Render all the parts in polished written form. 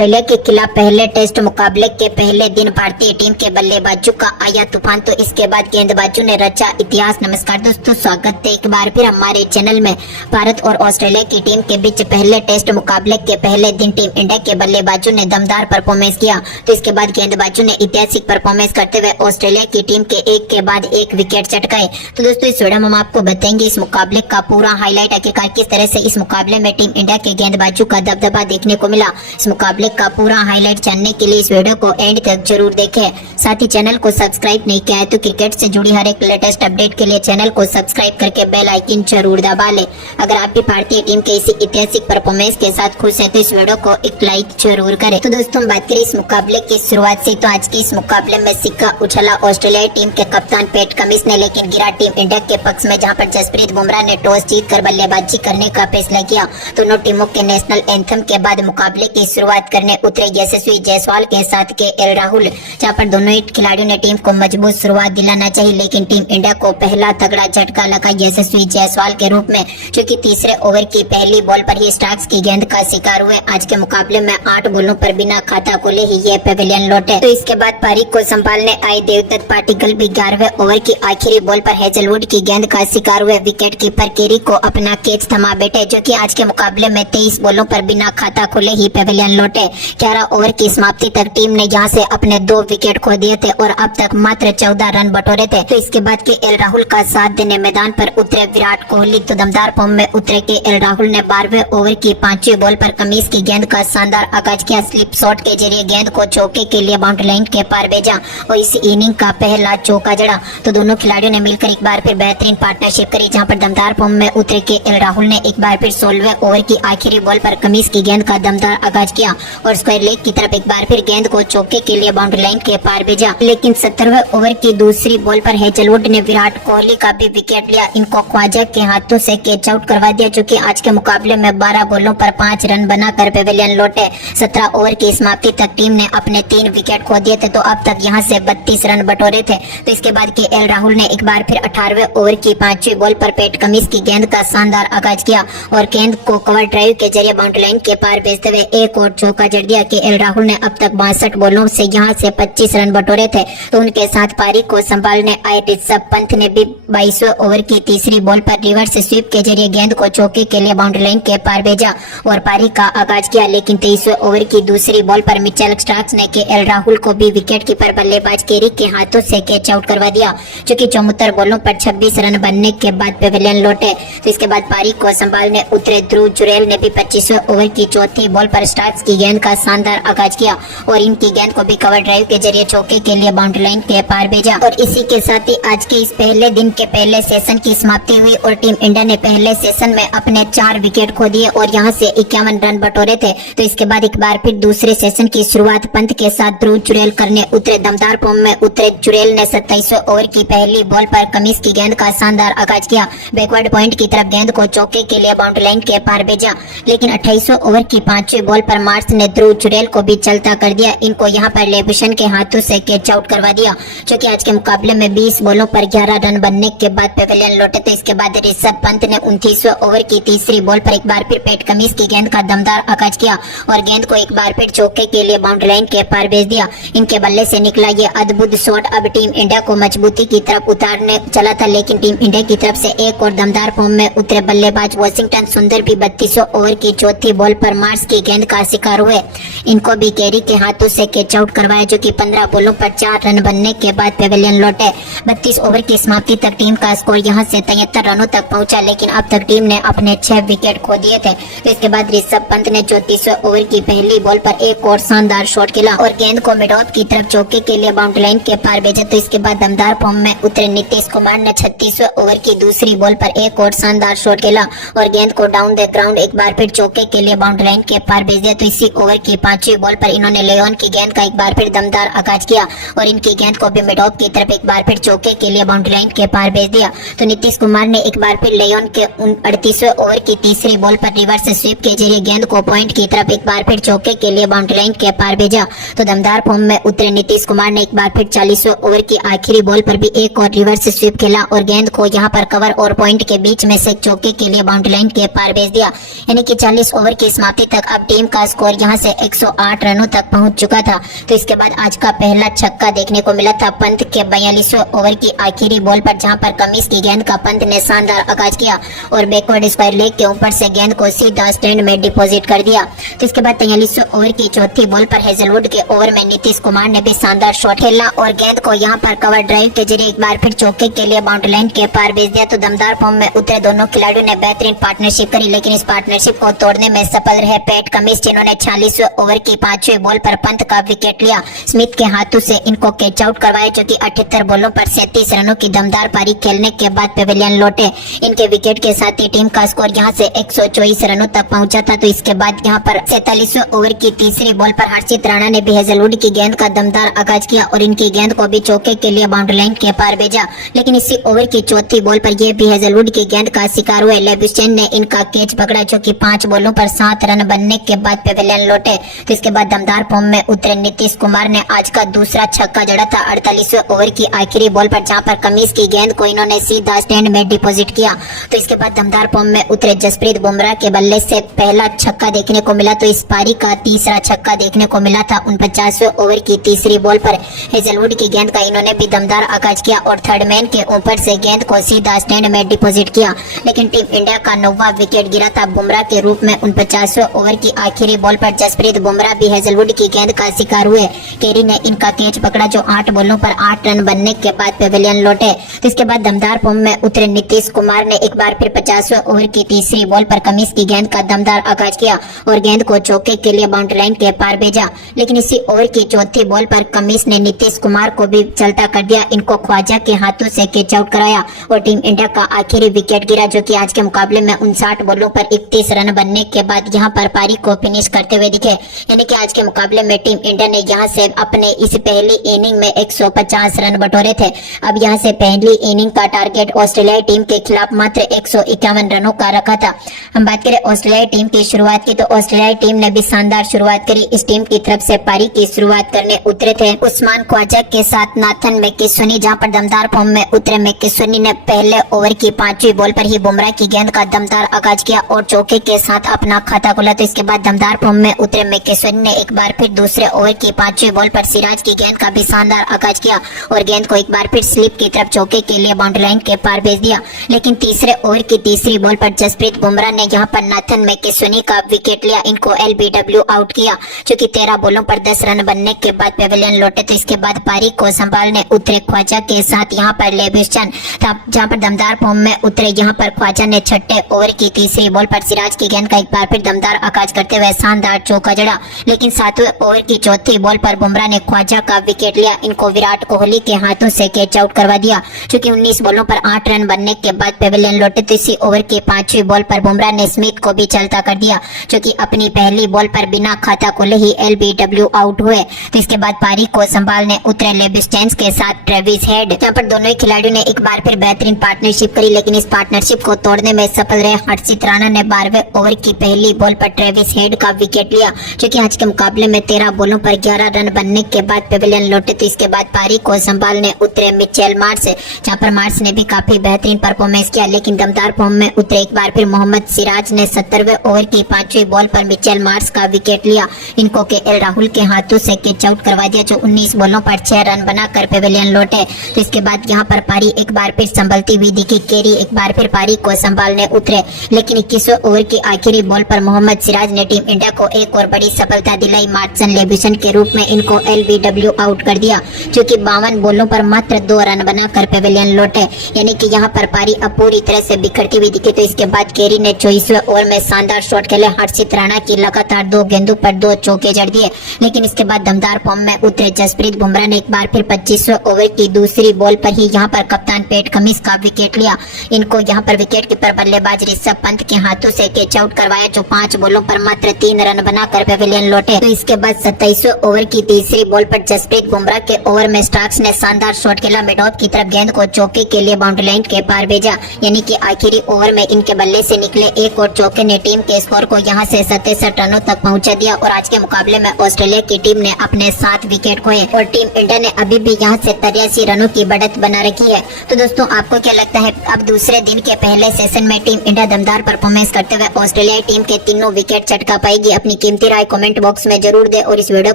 Australia के खिलाफ पहले टेस्ट मुकाबले के पहले दिन भारतीय टीम के बल्लेबाजों का आया तूफान, तो इसके बाद गेंदबाजों ने रचा इतिहास। नमस्कार दोस्तों, स्वागत है एक बार फिर हमारे चैनल में। भारत और ऑस्ट्रेलिया की टीम के बीच पहले टेस्ट मुकाबले के पहले दिन टीम इंडिया के बल्लेबाजों ने दमदार परफॉर्मेंस किया, तो इसके बाद गेंदबाजों ने ऐतिहासिक परफॉर्मेंस करते हुए ऑस्ट्रेलिया की टीम के एक के बाद एक विकेट चटकाए। तो दोस्तों इस वीडियो में हम आपको बताएंगे इस मुकाबले का पूरा हाईलाइट, आखिरकार किस तरह से इस मुकाबले में टीम इंडिया के गेंदबाजों का दबदबा देखने को मिला। इस मुकाबले का पूरा हाईलाइट जानने के लिए इस वीडियो को एंड तक जरूर देखें। साथ ही चैनल को सब्सक्राइब नहीं किया है तो क्रिकेट से जुड़ी हर एक लेटेस्ट अपडेट के लिए चैनल को सब्सक्राइब करके बेल आइकन जरूर दबा लें। अगर आप भी भारतीय टीम के इसी ऐतिहासिक परफॉर्मेंस के साथ खुश है तो इस वीडियो को एक लाइक जरूर करें। तो दोस्तों बात करें इस मुकाबले की शुरुआत से, तो आज के इस मुकाबले में सिक्का उछला ऑस्ट्रेलियाई टीम के कप्तान पैट कमिंस ने, लेकिन गिरा टीम इंडिया के पक्ष में, जहां पर जसप्रीत बुमराह ने टॉस जीतकर बल्लेबाजी करने का फैसला किया। दोनों टीमों के नेशनल एंथम के बाद मुकाबले की शुरुआत करने उतरे यशस्वी जायसवाल के साथ KL राहुल, जहां पर दोनों ही खिलाड़ियों ने टीम को मजबूत शुरुआत दिलाना चाहिए, लेकिन टीम इंडिया को पहला तगड़ा झटका लगा यशस्वी जायसवाल के रूप में, जो कि तीसरे ओवर की पहली बॉल पर ही स्टार्क्स की गेंद का शिकार हुए। आज के मुकाबले में 8 बॉलों पर बिना खाता खोले ही ये पेविलियन लौटे। तो इसके बाद पारी को संभालने आए देवदत्त पाटिकल भी 11वें ओवर की आखिरी बॉल पर हेजलवुड की गेंद का शिकार हुए। विकेट कीपर केरी को अपना कैच थमा बैठे, जो कि आज के मुकाबले में 23 बॉलों पर बिना खाता खोले ही पेविलियन लौटे। 11 ओवर की समाप्ति तक टीम ने यहां से अपने 2 विकेट खो दिए थे और अब तक मात्र 14 रन बटोरे थे। तो इसके बाद KL राहुल का साथ देने मैदान पर उतरे विराट कोहली, तो दमदार फॉर्म में उतरे KL राहुल ने 12वें ओवर की 5वीं बॉल पर कमिंस की गेंद का शानदार आगाज किया। स्लिप शॉट के जरिए गेंद को चौके के लिए बाउंड्री लाइन के पार भेजा और इस इनिंग का पहला चौका जड़ा। तो दोनों खिलाड़ियों ने मिलकर एक बार फिर बेहतरीन पार्टनरशिप करी, जहां पर दमदार फॉर्म में उतरे KL राहुल ने एक बार फिर 16वें ओवर की आखिरी बॉल पर कमिंस की गेंद का दमदार आगाज किया और स्क्वायर लेग की तरफ एक बार फिर गेंद को चौके के लिए बाउंड्री लाइन के पार भेजा। लेकिन 17वें ओवर की दूसरी बॉल पर हेजलवुड ने विराट कोहली का भी विकेट लिया, इनको ख्वाजा के हाथों से कैच आउट करवा दिया, जो कि आज के मुकाबले में 12 बॉलों पर 5 रन बनाकर पेविलियन लौटे। 17 ओवर की समाप्ति तक टीम ने अपने 3 विकेट खो दिए थे, तो अब तक यहां से 32 रन बटोरे थे। तो इसके बाद KL राहुल ने एक बार फिर 18वें ओवर की 5वीं बॉल पर पैट कमिंस की गेंद का शानदार आगाज किया और गेंद को कवर ड्राइव के जरिए बाउंड्री लाइन के पार भेजते हुए एक और चौका जड़ दिया। KL राहुल ने अब तक 62 बॉलों से यहां से 25 रन बटोरे थे। तो उनके साथ पारी को संभालने आए ऋषभ पंत ने भी 22वें ओवर की तीसरी बॉल पर रिवर्स स्वीप के जरिए गेंद को चौके के लिए बाउंड्री लाइन के पार भेजा और पारी का आगाज किया। लेकिन 23वें ओवर की दूसरी बॉल पर मिचेल स्टार्क्स ने KL राहुल को भी विकेट कीपर बल्लेबाज केरी के हाथों से कैच आउट करवा दिया, जो कि 74 बॉलों पर 26 रन बनने के बाद पेविलियन लौटे। तो इसके बाद पारी को संभालने उतरे ध्रुव जुरेल ने भी 25वें ओवर की चौथी बॉल पर स्टार्क्स की गेंद का शानदार आगाज किया और इनकी गेंद को भी कवर ड्राइव के जरिए चौके के लिए बाउंड्री लाइन के पार भेजा। और इसी के साथ ही आज के इस पहले दिन के पहले सेशन की समाप्ति हुई और टीम इंडिया ने पहले सेशन में अपने 4 विकेट खो दिए और यहां से 51 रन बटोरे थे। तो इसके बाद एक बार फिर दूसरे सेशन की शुरुआत पंत के साथ ध्रुव जुरेल करने उतरे। दमदार फॉर्म में उतरे जुरेल ने 27वें ओवर की पहली बॉल पर कमिंस की गेंद का शानदार आगाज किया, बैकवर्ड पॉइंट की तरफ गेंद को चौके के लिए बाउंड्री लाइन के पार भेजा। लेकिन 28वें ओवर की 5वीं बॉल पर मार्च ने ध्रुव जुरेल को भी चलता कर दिया, इनको यहां पर लेबुशन के हाथों से कैच आउट करवा दिया, जो कि आज के मुकाबले में 20 बॉलों पर 11 रन बनने के बाद पेविलियन लौटे। तो इसके बाद ऋषभ पंत ने 29वें ओवर की तीसरी बॉल पर एक बार फिर पैट कमिंस की गेंद का दमदार आगाज किया और गेंद को एक बार फिर चौके के लिए बाउंड्री लाइन के पार भेज दिया। इनके बल्ले से निकला ये अद्भुत शॉट अब टीम इंडिया को मजबूती की तरफ उतारने चला था, लेकिन टीम इंडिया की तरफ से एक और दमदार फॉर्म में उतरे बल्लेबाज वाशिंगटन सुंदर भी 32वें ओवर की चौथी बॉल पर मार्च की गेंद का शिकार हुए, इनको भी केरी के हाथों से कैच आउट करवाया, जो कि 15 बॉलों पर 4 रन बनने के बाद पेविलियन लौटे। 32 ओवर की समाप्ति तक टीम का स्कोर यहां से 73 रनों तक पहुंचा, लेकिन अब तक टीम ने अपने 6 विकेट खो दिए थे। तो इसके बाद ऋषभ पंत ने 34वें ओवर की पहली बॉल पर एक और शानदार शॉट खेला और गेंद को मिड ऑफ की तरफ चौके के लिए बाउंड्री लाइन के पार भेजा। तो इसके बाद दमदार फॉर्म में उतरे नीतीश कुमार ने 36वें ओवर की दूसरी बॉल पर एक और शानदार शॉट खेला और गेंद को डाउन द ग्राउंड एक बार फिर चौके के लिए बाउंड्री लाइन के पार भेज दिया। तो इसी ओवर की 5वीं बॉल पर इन्होंने लेन की गेंद का एक बार फिर दमदार आगाज किया और इनकी गेंद को भी मिड ऑफ की तरफ एक बार फिर चौके के लिए बाउंड्री लाइन के पार भेज दिया। तो नीतीश कुमार ने एक बार फिर लेन के 38वें ओवर की तीसरी बॉल पर रिवर्स स्वीप के जरिए गेंद को पॉइंट की तरफ एक बार फिर चौके के लिए बाउंड्री लाइन के पार भेजा। तो दमदार फॉर्म में उतरे नीतीश कुमार ने एक बार फिर 40वें ओवर की आखिरी बॉल पर भी एक और रिवर्स स्वीप खेला और गेंद को यहां पर कवर और पॉइंट के बीच में से चौके के लिए बाउंड्री लाइन के पार भेज दिया। यानी कि 40 ओवर की समाप्ति तक अब टीम का स्कोर यहां जहां से 108 रनों तक पहुंच चुका था। तो इसके बाद आज का पहला छक्का देखने को मिला था पंत के 42वें ओवर की आखिरी बॉल पर, जहां पर कमिंस की गेंद का पंत ने शानदार आगाज किया और बैकवर्ड स्क्वायर लेग के ऊपर से गेंद को सीधा स्टैंड में डिपॉजिट कर दिया। तो इसके बाद 43वें ओवर की चौथी बॉल पर हेजलवुड के ओवर में नीतीश कुमार ने भी शानदार शॉट खेला और गेंद को यहां पर कवर ड्राइव के जरिए एक बार फिर चौके के लिए बाउंड्री लाइन के पार भेज दिया। तो दमदार फॉर्म में उतरे दोनों खिलाड़ियों ने बेहतरीन पार्टनरशिप करी, लेकिन इस पार्टनरशिप को तोड़ने में सफल रहे पैट कमिंस, जिन्होंने 46वें ओवर की 5वें बॉल पर पंत का विकेट लिया। स्मिथ के हाथों से इनको कैच आउट करवाया, जो कि 78 बॉलों पर 37 रनों की दमदार पारी खेलने के बाद पेविलियन लौटे। इनके विकेट के साथ ही टीम का स्कोर यहां से 124 रनों तक पहुंचा था। तो इसके बाद यहां पर 47वें ओवर की तीसरी बॉल पर हर्षित राणा ने भी हेजलवुड की गेंद का दमदार आगाज किया और इनकी गेंद को भी चौके के लिए बाउंड्री लाइन के पार भेजा, लेकिन इसी ओवर की चौथी बॉल पर यह भी हेजलवुड की गेंद का शिकार हुए। लेबिस्टेन ने इनका कैच पकड़ा, जो कि 5 बॉलों पर 7 रन बनने के बाद पेविलियन लौटे। तो इसके बाद दमदार फॉर्म में उतरे नीतीश कुमार ने आज का दूसरा छक्का जड़ा था 48वें ओवर की आखिरी बॉल पर, जहां पर कमिंस की गेंद को इन्होंने सीधा स्टैंड में डिपॉजिट किया। तो इसके बाद दमदार फॉर्म में उतरे जसप्रीत बुमराह के बल्ले से पहला छक्का देखने को मिला। तो इस पारी का तीसरा छक्का देखने को मिला था 49वें ओवर की तीसरी बॉल पर। हेजलवुड की गेंद का इन्होंने भी दमदार आगाज किया और थर्ड मैन के ऊपर से गेंद को सीधा स्टैंड में डिपॉजिट किया, लेकिन टीम इंडिया का 9वां विकेट गिरा था बुमराह के रूप में 49वें ओवर की आखिरी बॉल पर। जसप्रीत बुमराह भी हेजलवुड की गेंद का शिकार हुए। केरी ने इनका कैच पकड़ा, जो 8 बॉलों पर 8 रन बनने के बाद पेविलियन लौटे। तो इसके बाद दमदार फॉर्म में उतरे नीतीश कुमार ने एक बार फिर 50वें ओवर की तीसरी बॉल पर कमिंस की गेंद का दमदार आगाज किया और गेंद को चौके के लिए बाउंड्री लाइन के पार भेजा, लेकिन इसी ओवर की चौथी बॉल पर कमिंस ने नीतीश कुमार को भी चलता कर दिया। इनको ख्वाजा के हाथों से कैच आउट कराया और टीम इंडिया का आखिरी विकेट गिरा, जो कि आज के मुकाबले में 59 बॉलों पर 31 रन बनने के बाद यहां पर पारी को फिनिश करते हुए दिखे। यानी कि आज के मुकाबले में टीम इंडिया ने यहां से अपने इस पहली इनिंग में 150 रन बटोरे थे। अब यहां से पहली इनिंग का टारगेट ऑस्ट्रेलियाई टीम के खिलाफ मात्र 151 रनों का रखा था। हम बात करें ऑस्ट्रेलियाई टीम की शुरुआत की, तो ऑस्ट्रेलियाई टीम ने भी शानदार शुरुआत करी। इस टीम की तरफ से पारी की शुरुआत करने उतरे थे उस्मान ख्वाजा के साथ नाथन मैकिसोनी, जहां पर दमदार फॉर्म में उतरे मैकिसोनी ने पहले ओवर की 5वीं बॉल पर ही बुमराह की गेंद का दमदार आगाज किया और चौके के साथ अपना खाता खोला। तो इसके बाद दमदार फॉर्म में उतरे मैकिसोनी ने एक बार फिर दूसरे ओवर की 5वीं बॉल पर सिराज की गेंद का भी शानदार आगाज किया और गेंद को एक बार फिर स्लिप की तरफ चौके के लिए बाउंड्री लाइन के पार भेज दिया, लेकिन तीसरे ओवर की तीसरी बॉल पर जसप्रीत बुमराह ने यहां पर नाथन मैकिसोनी का विकेट लिया। इनको LBW आउट किया, जो कि 13 बॉलों पर 10 रन बनने के बाद पेविलियन लौटे। तो इसके बाद पारी को संभालने उतरे ख्वाजा के साथ यहां पर लेबिस्टन था, जहां पर दमदार फॉर्म में उतरे यहां पर ख्वाजा ने छठे ओवर की तीसरी बॉल पर सिराज की गेंद का एक बार फिर दमदार आगाज करते हुए शानदार चौका जड़ा, लेकिन 7वें ओवर की चौथी बॉल पर बुमराह ने ख्वाजा का विकेट लिया। इनको विराट कोहली के हाथों से कैच आउट करवा दिया, जो कि 19 बॉलों पर 8 रन बनने के बाद पेविलियन लौटे। तो इसी ओवर की 5वीं बॉल पर बुमराह ने स्मिथ को भी चलता कर दिया, जो कि अपनी पहली बॉल पर बिना खाता खोले ही LBW आउट हुए। तो इसके बाद पारी को संभालने उतरे लेबिस्टेन के साथ ट्रेविस हेड, जहां पर दोनों ही खिलाड़ियों ने एक बार फिर बेहतरीन पार्टनरशिप करी, लेकिन इस पार्टनरशिप को तोड़ने में सफल रहे। हर्षित राणा ने 12वें ओवर की पहली बॉल पर ट्रेविस हेड का विकेट लिया, जो कि आज के मुकाबले में 13 बॉलों पर 11 रन बनने के बाद पेविलियन लौटे। तो इसके बाद पारी को संभालने उतरे मिचेल मार्श, जहां पर मार्श ने भी काफी बेहतरीन परफॉर्मेंस किया, लेकिन दमदार फॉर्म में उतरे एक बार फिर मोहम्मद सिराज ने 70वें ओवर की 5वीं बॉल पर मिचेल मार्श का विकेट लिया। इनको KL राहुल के हाथों से कैच आउट करवा दिया, जो 19 बॉलों पर 6 रन बनाकर पेविलियन लौटे। तो इसके बाद यहां पर पारी एक बार फिर संभलती हुई दिखी। केरी एक बार फिर पारी को संभालने उतरे, लेकिन 21वें ओवर की आखिरी बॉल पर मोहम्मद सिराज ने टीम इंडिया को एक और बड़ी सफलता दिलाई। मार्टिन लेबिसन के रूप में इनको LBW आउट कर दिया, जो कि 52 बॉलों पर मात्र 2 रन बनाकर पेविलियन लौटे। यानी कि यहां पर पारी अब पूरी तरह से बिखरती हुई दिखी। तो इसके बाद केरी ने 24वें ओवर में शानदार शॉट खेले। हर्षित राणा की लगातार 2 गेंदों पर 2 चौके जड़ दिए, लेकिन इसके बाद दमदार फॉर्म में उतरे जसप्रीत बुमराह ने एक बार फिर 25वें ओवर की दूसरी बॉल पर ही यहां पर कप्तान पैट कमिंस का विकेट लिया। इनको यहां पर विकेट कीपर बल्लेबाज ऋषभ पंत के हाथों से कैच आउट करवाया, जो 5 बॉलों पर मात्र 3 रन बनाकर पेविलियन लौटे। तो इसके बाद 27वें ओवर की तीसरी बॉल पर जसप्रीत बुमराह के ओवर में स्टार्क्स ने शानदार शॉट खेला। मिडऑफ की तरफ गेंद को चौके के लिए बाउंड्री लाइन के पार भेजा, यानी कि आखिरी ओवर में इनके बल्ले से निकले एक और चौके ने टीम के स्कोर को यहां से 67 रनों तक पहुंचा दिया और आज के मुकाबले में ऑस्ट्रेलिया की टीम ने अपने 7 विकेट खोए और टीम इंडिया ने अभी भी यहां से 83 रनों की बढ़त बना रखी है। तो दोस्तों, आपको क्या लगता है, अब दूसरे दिन के पहले सेशन में टीम इंडिया दमदार परफॉर्मेंस करते हुए ऑस्ट्रेलियाई टीम के तीनों विकेट चटका पाएगी, अपनी अपनी कीमती राय कमेंट बॉक्स में जरूर दें और इस वीडियो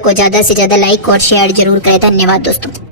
को ज्यादा से ज्यादा लाइक और शेयर जरूर करें। धन्यवाद दोस्तों।